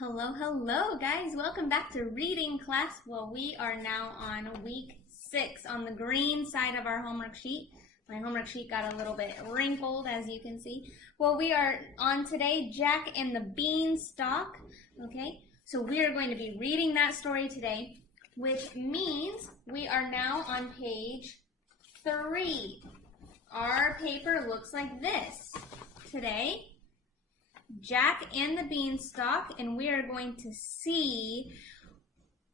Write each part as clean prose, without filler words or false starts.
Hello, hello, guys. Welcome back to reading class. Well, we are now on week 6 on the green side of our homework sheet. My homework sheet got a little bit wrinkled, as you can see. Well, we are on today, Jack and the Beanstalk. Okay, so we are going to be reading that story today, which means we are now on page 3. Our paper looks like this today. Jack and the Beanstalk, and we are going to see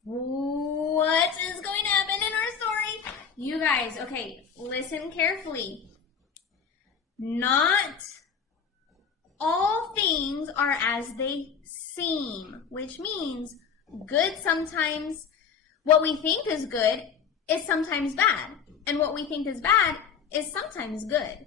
what is going to happen in our story. You guys, okay, listen carefully. Not all things are as they seem, which means good sometimes, what we think is good is sometimes bad, and what we think is bad is sometimes good.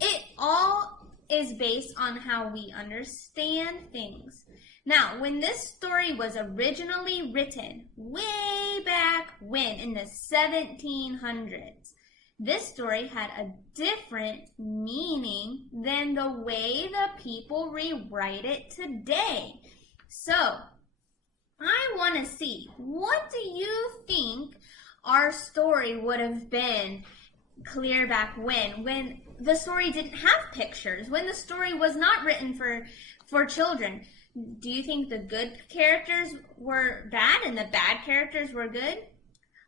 It all is based on how we understand things. Now, when this story was originally written, way back when, in the 1700s, this story had a different meaning than the way the people rewrite it today. So, I want to see, what do you think our story would have been clear back when the story didn't have pictures, when the story was not written for children? Do you think the good characters were bad and the bad characters were good?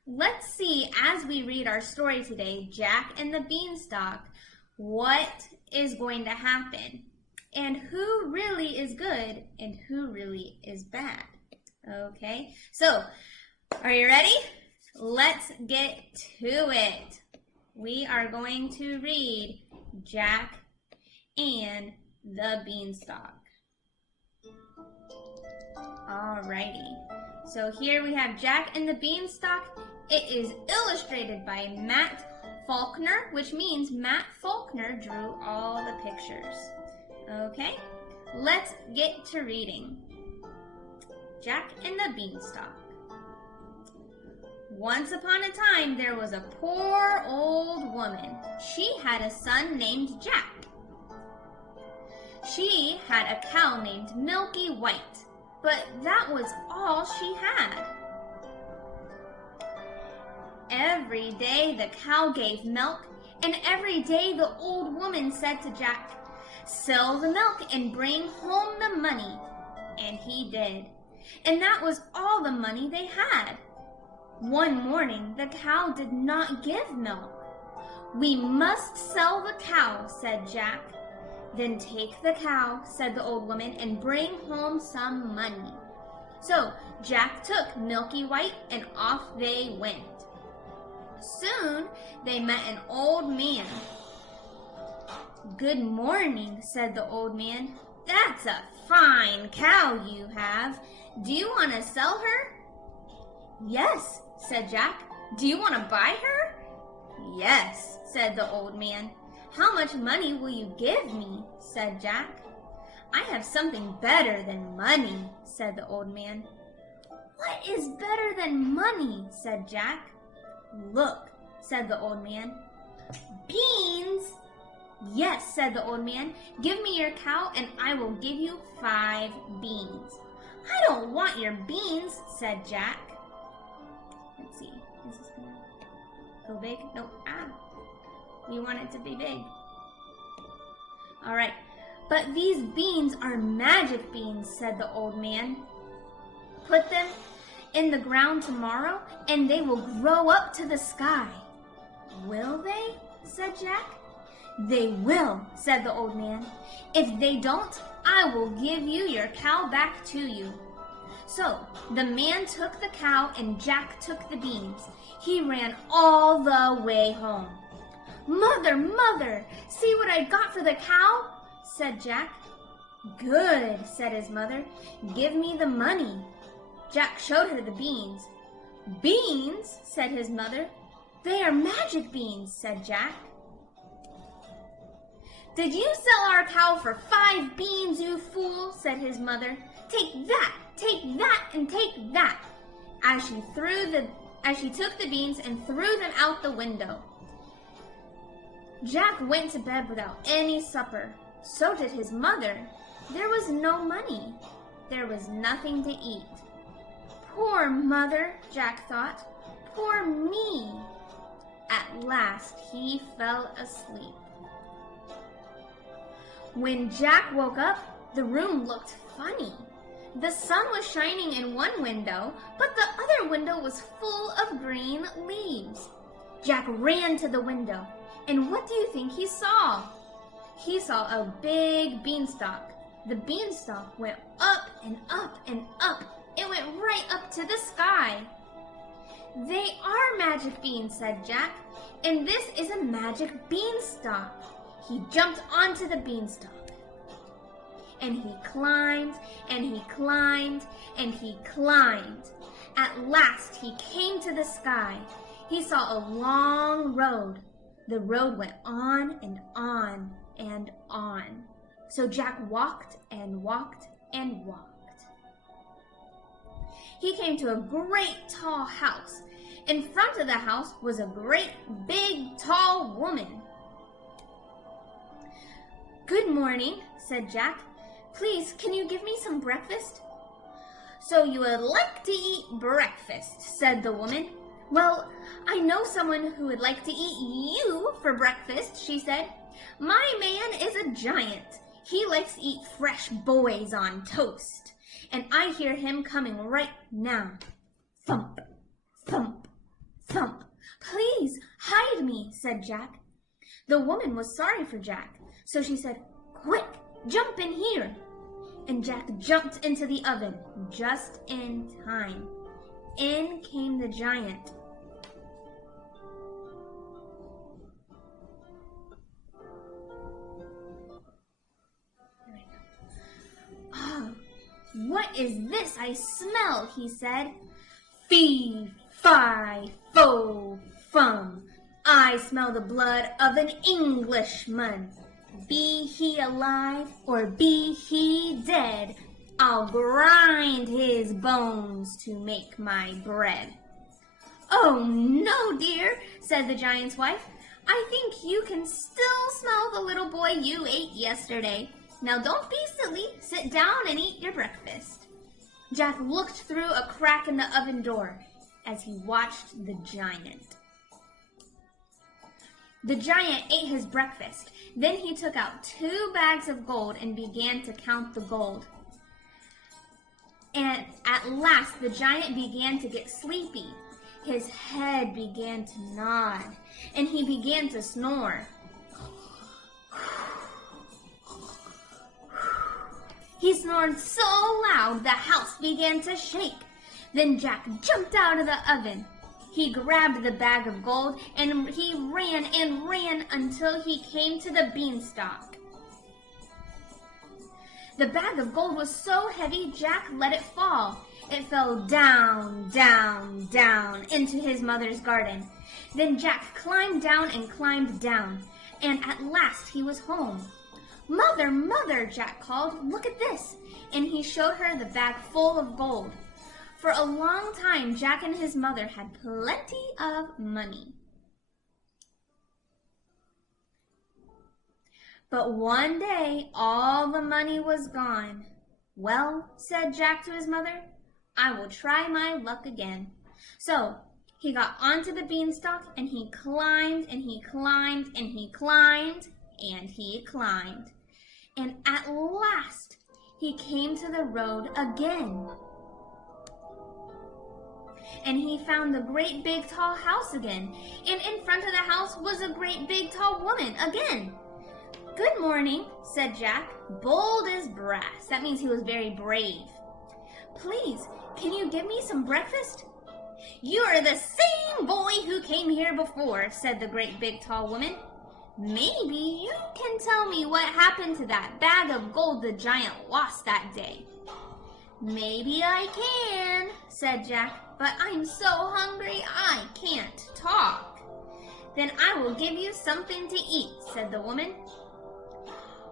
Let's see, as we read our story today, Jack and the Beanstalk, what is going to happen and who really is good and who really is bad. Okay, so are you ready? Let's get to it. We are going to read Jack and the Beanstalk. Alrighty, so here we have Jack and the Beanstalk. It is illustrated by Matt Faulkner, which means Matt Faulkner drew all the pictures. Okay, let's get to reading. Jack and the Beanstalk. Once upon a time, there was a poor old woman. She had a son named Jack. She had a cow named Milky White, but that was all she had. Every day the cow gave milk, and every day the old woman said to Jack, "Sell the milk and bring home the money." And he did. And that was all the money they had. One morning, the cow did not give milk. "We must sell the cow," said Jack. "Then take the cow," said the old woman, "and bring home some money." So Jack took Milky White and off they went. Soon they met an old man. "Good morning," said the old man. "That's a fine cow you have. Do you want to sell her?" "Yes," said Jack. "Do you want to buy her?" "Yes," said the old man. "How much money will you give me?" said Jack. "I have something better than money," said the old man. "What is better than money?" said Jack. "Look," said the old man. "Beans?" "Yes," said the old man. "Give me your cow and I will give you 5 beans." "I don't want your beans," said Jack. Let's see, is this gonna go big? Nope, we want it to be big. All right, "But these beans are magic beans," said the old man. "Put them in the ground tomorrow and they will grow up to the sky." "Will they?" said Jack. "They will," said the old man. "If they don't, I will give you your cow back to you." So the man took the cow and Jack took the beans. He ran all the way home. "Mother, mother, see what I got for the cow," said Jack. "Good," said his mother. "Give me the money." Jack showed her the beans. "Beans?" said his mother. "They are magic beans," said Jack. "Did you sell our cow for 5 beans, you fool?" said his mother. Take that, and take that," as she took the beans and threw them out the window. Jack went to bed without any supper. So did his mother. There was no money. there was nothing to eat. Poor mother, Jack thought. Poor me. At last he fell asleep. When Jack woke up, the room looked funny. The sun was shining in one window, but the other window was full of green leaves. Jack ran to the window, and what do you think he saw? He saw a big beanstalk. The beanstalk went up and up and up. It went right up to the sky. They are magic beans, said Jack, and this is a magic beanstalk. He jumped onto the beanstalk. And he climbed, and he climbed, and he climbed. At last he came to the sky. He saw a long road. The road went on and on and on. So Jack walked and walked and walked. He came to a great tall house. In front of the house was a great big tall woman. Good morning, said Jack. Please, can you give me some breakfast? So you would like to eat breakfast, said the woman. Well, I know someone who would like to eat you for breakfast, she said. My man is a giant. He likes to eat fresh boys on toast. And I hear him coming right now. Thump, thump, thump. Please, hide me, said Jack. The woman was sorry for Jack, so she said, Quick, jump in here. And Jack jumped into the oven just in time. In came the giant. Oh, what is this I smell? He said. Fee, fi, fo, fum. I smell the blood of an Englishman. Be he alive or be he dead, I'll grind his bones to make my bread. Oh, no, dear, said the giant's wife. I think you can still smell the little boy you ate yesterday. Now don't be silly. Sit down and eat your breakfast. Jack looked through a crack in the oven door as he watched the giant. The giant ate his breakfast. Then he took out 2 bags of gold and began to count the gold. And at last the giant began to get sleepy. His head began to nod, and he began to snore. He snored so loud the house began to shake. Then Jack jumped out of the oven. He grabbed the bag of gold and he ran and ran until he came to the beanstalk. The bag of gold was so heavy, Jack let it fall. It fell down, down, down into his mother's garden. Then Jack climbed down and climbed down, and at last he was home. Mother, Mother, Jack called, look at this. And he showed her the bag full of gold. For a long time, Jack and his mother had plenty of money. But one day, all the money was gone. Well, said Jack to his mother, I will try my luck again. So he got onto the beanstalk and he climbed and he climbed and he climbed and he climbed. And at last, he came to the road again. And he found the great big tall house again. And in front of the house was a great big tall woman again. Good morning, said Jack, bold as brass. That means he was very brave. Please, can you give me some breakfast? You are the same boy who came here before, said the great big tall woman. Maybe you can tell me what happened to that bag of gold the giant lost that day. Maybe I can, said Jack, but I'm so hungry I can't talk. Then I will give you something to eat, said the woman.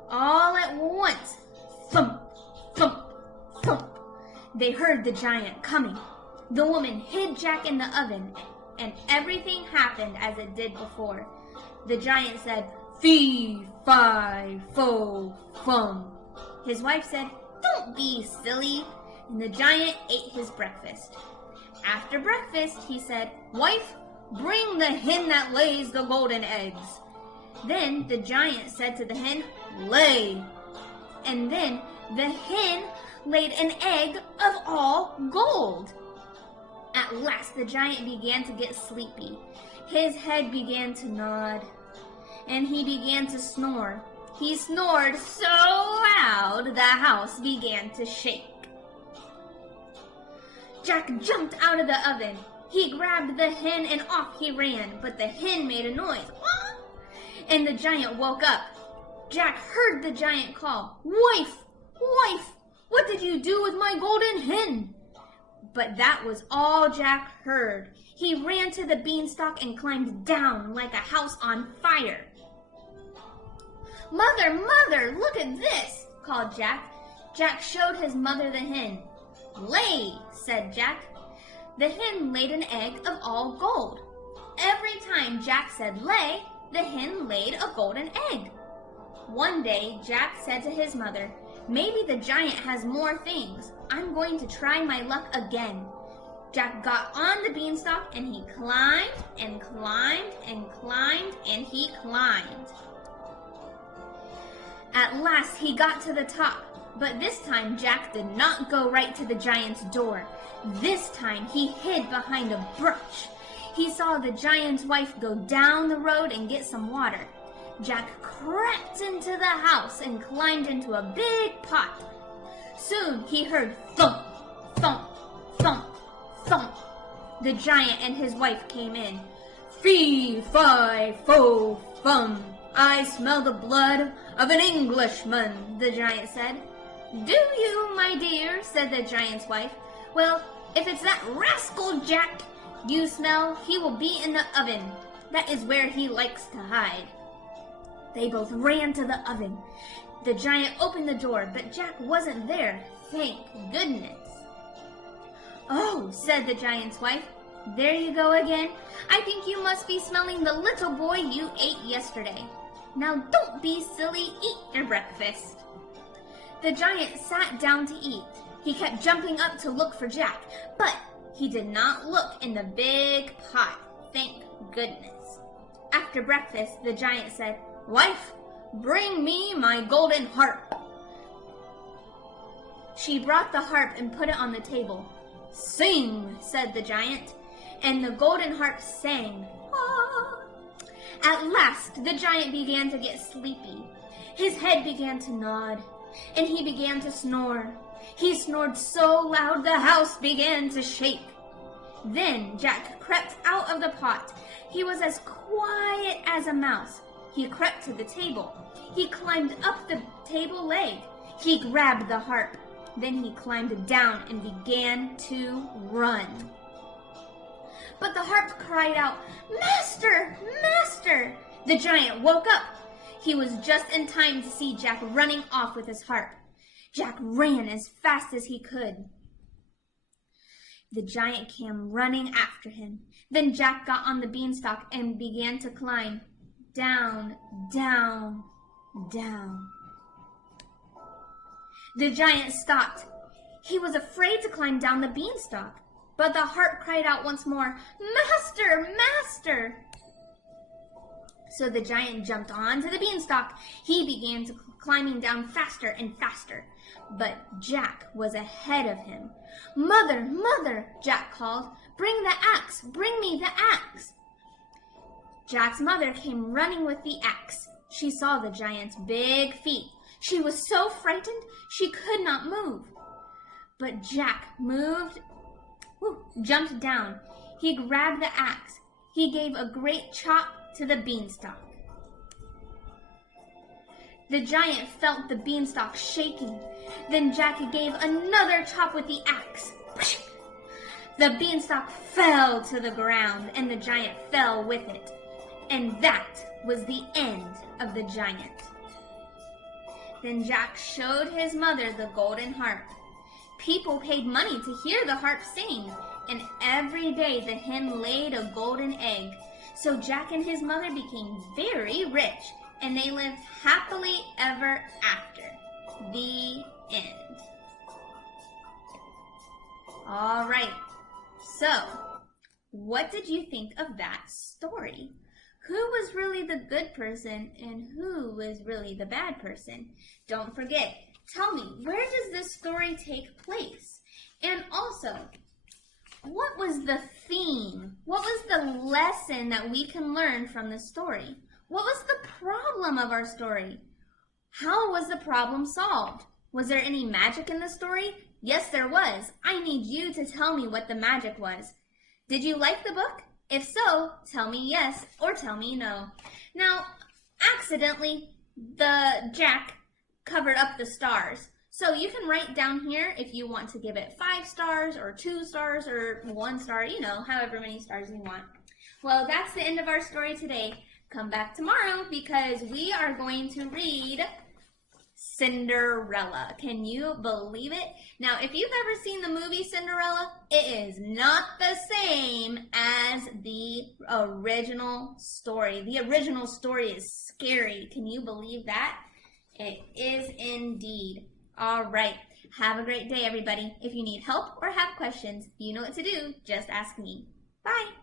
All at once, thump, thump, thump, they heard the giant coming. The woman hid Jack in the oven, and everything happened as it did before. The giant said, fee, fi, fo, fum. His wife said, don't be silly. And the giant ate his breakfast. After breakfast, he said, Wife, bring the hen that lays the golden eggs. Then the giant said to the hen, Lay. And then the hen laid an egg of all gold. At last the giant began to get sleepy. His head began to nod, and he began to snore. He snored so loud the house began to shake. Jack jumped out of the oven. He grabbed the hen and off he ran, but the hen made a noise. And the giant woke up. Jack heard the giant call, Wife, wife, what did you do with my golden hen? But that was all Jack heard. He ran to the beanstalk and climbed down like a house on fire. Mother, mother, look at this, called Jack. Jack showed his mother the hen. Lay, said Jack. The hen laid an egg of all gold. Every time Jack said lay, the hen laid a golden egg. One day, Jack said to his mother, Maybe the giant has more things. I'm going to try my luck again. Jack got on the beanstalk and he climbed and climbed and climbed and he climbed. At last he got to the top, but this time Jack did not go right to the giant's door. This time he hid behind a brush. He saw the giant's wife go down the road and get some water. Jack crept into the house and climbed into a big pot. Soon he heard thump, thump, thump, thump. The giant and his wife came in. Fee, fi, fo, fum. I smell the blood of an Englishman, the giant said. Do you, my dear, said the giant's wife. Well, if it's that rascal Jack you smell, he will be in the oven. That is where he likes to hide. They both ran to the oven. The giant opened the door, but Jack wasn't there. Thank goodness. Oh, said the giant's wife, there you go again. I think you must be smelling the little boy you ate yesterday. Now don't be silly, eat your breakfast. The giant sat down to eat. He kept jumping up to look for Jack, but he did not look in the big pot. Thank goodness. After breakfast, the giant said, Wife, bring me my golden harp. She brought the harp and put it on the table. Sing, said the giant, and the golden harp sang. Ah. At last, the giant began to get sleepy. His head began to nod, and he began to snore. He snored so loud the house began to shake. Then Jack crept out of the pot. He was as quiet as a mouse. He crept to the table. He climbed up the table leg. He grabbed the harp. Then he climbed down and began to run. But the harp cried out, Master! Master! The giant woke up. He was just in time to see Jack running off with his harp. Jack ran as fast as he could. The giant came running after him. Then Jack got on the beanstalk and began to climb. Down, down, down. The giant stopped. He was afraid to climb down the beanstalk. But the harp cried out once more, Master! Master! So the giant jumped onto the beanstalk. He began to climbing down faster and faster. But Jack was ahead of him. Mother! Mother! Jack called. Bring the axe! Bring me the axe! Jack's mother came running with the axe. She saw the giant's big feet. She was so frightened she could not move. But Jack jumped down. He grabbed the axe. He gave a great chop to the beanstalk. The giant felt the beanstalk shaking. Then Jack gave another chop with the axe. The beanstalk fell to the ground, and the giant fell with it. And that was the end of the giant. Then Jack showed his mother the golden harp. People paid money to hear the harp sing, and every day the hen laid a golden egg. So Jack and his mother became very rich, and they lived happily ever after. The end. All right, so what did you think of that story? Who was really the good person and who was really the bad person? Don't forget, tell me, where does this story take place? And also, what was the theme? What was the lesson that we can learn from the story? What was the problem of our story? How was the problem solved? Was there any magic in the story? Yes, there was. I need you to tell me what the magic was. Did you like the book? If so, tell me yes or tell me no. Now, accidentally, the Jack covered up the stars. So you can write down here if you want to give it 5 stars or 2 stars or 1 star, you know, however many stars you want. Well, that's the end of our story today. Come back tomorrow because we are going to read Cinderella. Can you believe it? Now, if you've ever seen the movie Cinderella, it is not the same as the original story. The original story is scary. Can you believe that? It is indeed. All right. Have a great day, everybody. If you need help or have questions, you know what to do. Just ask me. Bye.